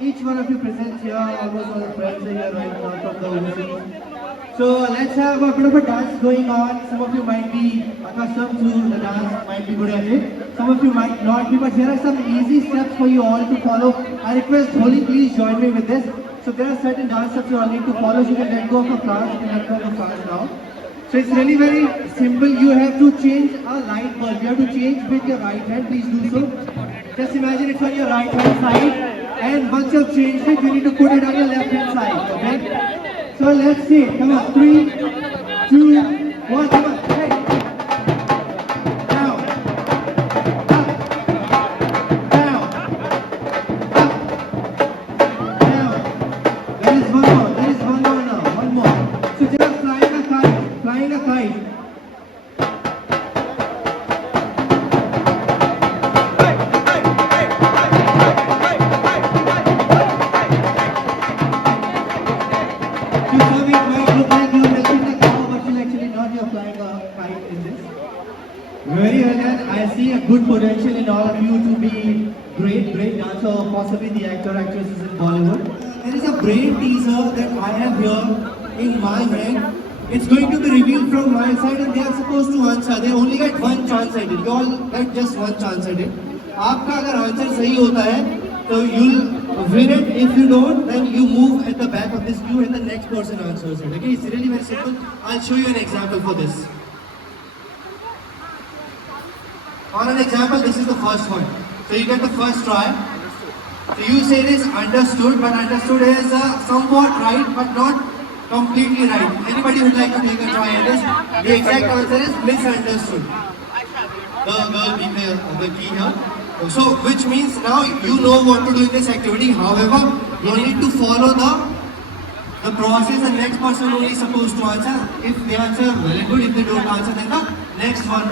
Each one of you present here, almost all the friends are here right now from the overseas. So let's have a bit of a dance going on. Some of you might be accustomed to the dance, might be good at it. Some of you might not be, but here are some easy steps for you all to follow. I request Holly, please join me with this. So there are certain dance steps you all need to follow. So you can let go of the flowers, you can let go of the flowers now. So it's really very simple. You have to change a light bulb. You have to change with your right hand. Please do so. Just imagine it's on your right hand side. And once you've changed it, you need to put it on your left hand side. Okay? So let's see. Come on. 3, 2, 1. Come on. Hey. Down. Up. Down. Up. Down. There is one more. There is one more now. One more. So just flying a kite. Flying a kite. Very well done. I see a good potential in all of you to be great dancer, or possibly the actresses in Bollywood. There is a brain teaser that I have here in my hand. It's going to be revealed from my side and they are supposed to answer. They only get one chance at it. You all get just one chance at it. आपका अगर answer सही होता है तो you'll win it. If you don't, then you move at the back of this queue and the next person answers it. Okay, it's really very simple. I'll show you an example for this. On an example, this is the first one. So you get the first try. So you say it is understood, but understood is somewhat right, but not completely right. Anybody would like to take a try at this? The exact answer is misunderstood. The girl being the key here. So which means now you know what to do in this activity. However, you need to follow the process. The next person only is supposed to answer. If they answer well and good, if they don't answer, then the next one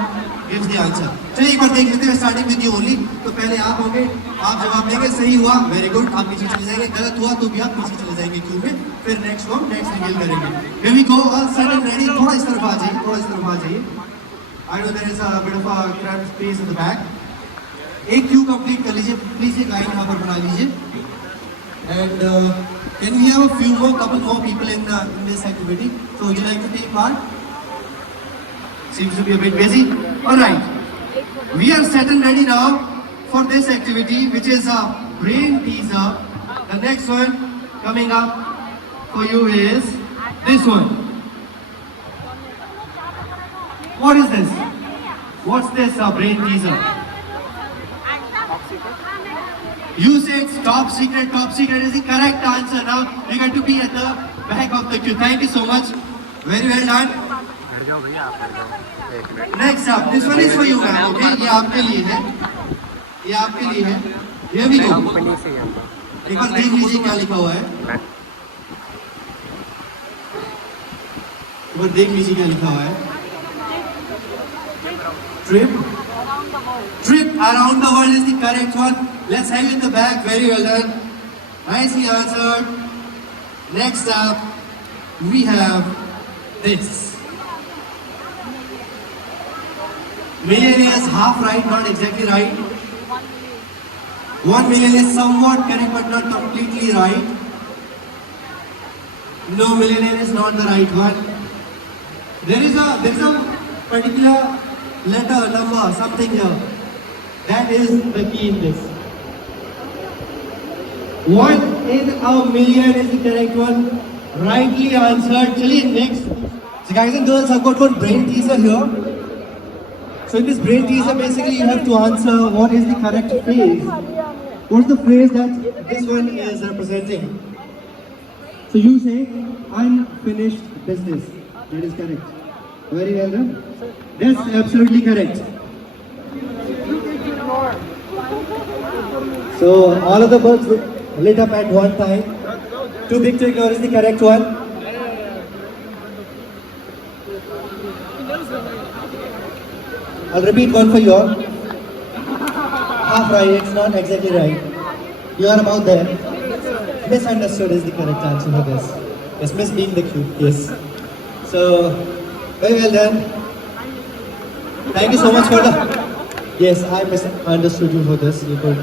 gives the answer. चलिए एक बार देख लेते हैं. Starting with you only. तो पहले आप होंगे, आप जवाब देंगे. सही हुआ, very good. आप पीछे चले जाएंगे. गलत हुआ तो भी आप पीछे चले जाएंगे क्यू में. फिर next one, next reveal करेंगे. Here we go. All set and ready. थोड़ा इस तरफ आ जाइए. थोड़ा इस तरफ आ जाइए. I know there is a bit of a cramped space in the back. एक क्यू कंप्लीट कर लीजिए. प्लीज एक लाइन यहाँ पर बना लीजिए. And can we have a few more, couple more people in this activity? So would you like to take part? Seems to be a bit busy. Alright, we are set and ready now for this activity, which is a brain teaser. The next one coming up for you is this one. What is this? What's this brain teaser? You said top secret. Top secret is the correct answer. Now you got to be at the back of the queue. Thank you so much. Very well done. Next up, this one is for you, ma'am. Okay, ये आपके लिए है. ये आपके लिए है. Here we go. एक बार देख लीजिए क्या लिखा हुआ है. एक बार देख लीजिए क्या लिखा हुआ है. Trip around the world is the correct one. Let's have you in the back. Very well done. Nicely answered. Next up, we have this. Million is half right, not exactly right. 1 million is somewhat correct, but not completely right. No, millionaire is not the right one. There is a particular letter, number, something here. That is the key in this. 1 in a million is the correct one. Rightly answered. Chaliye, next. So guys and girls, I've got one brain teaser here. So in this brain teaser, basically you have to answer what is the correct phrase. What's the phrase that this one is representing? So you say, unfinished business. That is correct. Very well done. That's absolutely correct. So all of the bulbs lit up at one time. Too big to ignore is the correct one. I'll repeat one for you all. Half right, it's not exactly right. You are about there. Misunderstood is the correct answer for this. Yes, miss being the cute. Yes. So, very well done. Thank you so much for the. Yes, I misunderstood you for this. You could